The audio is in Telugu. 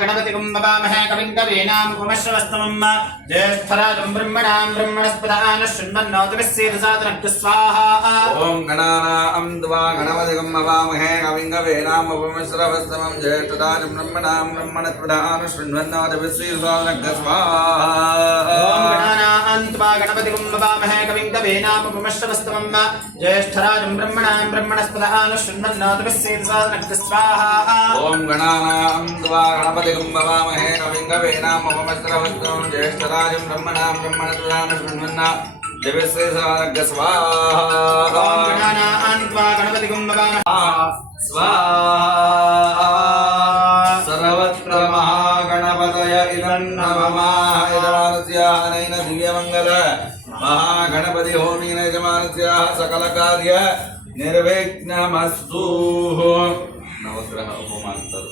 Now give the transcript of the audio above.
गणपतिगुं ववामहे कविं कवीनाम् उमश्रवस्तमम् ज्येष्ठराजम् ब्रह्मणाम् ब्रह्मणस्पदानः शृण्वन्नोतमिस्सीदसातनक्तु स्वाहा ॐ गणानाम् द्वा गणपतिगुं ववामहे कविं कवीनाम् उपमश्रवस्तमम् ज्येष्ठराजम् ब्रह्मणाम् ब्रह्मणस्पदानः शृण्वन्नोतमिस्सीदसातनक्तु स्वाहा त्वा गणपतिगुं ववामहे कविं कवीनामुपमश्रवस्तमं ज्येष्ठराजं ब्रह्मणां ब्रह्मणस्पदः अनुशृण्वन्नाथविस्सेदसानक्तस्वाहा ॐ गणानां त्वा गणपतिगुं ववामहे कविं कवीनामुपमश्रवस्तमं ज्येष्ठराजं ब्रह्मणां ब्रह्मणस्पदानुशृण्वन्ना स्वाहा गणानां त्वा गणपतिगुं ववामहे स्वाहा सर्वत्र महा గణపతయ ఇదన్నమమానైన దివ్యమంగళ మహాగణపతి హోమీన యజమానస్య సకల కార్య నిర్విఘ్నమస్తు. నవగ్రహ ఉపమాంతరు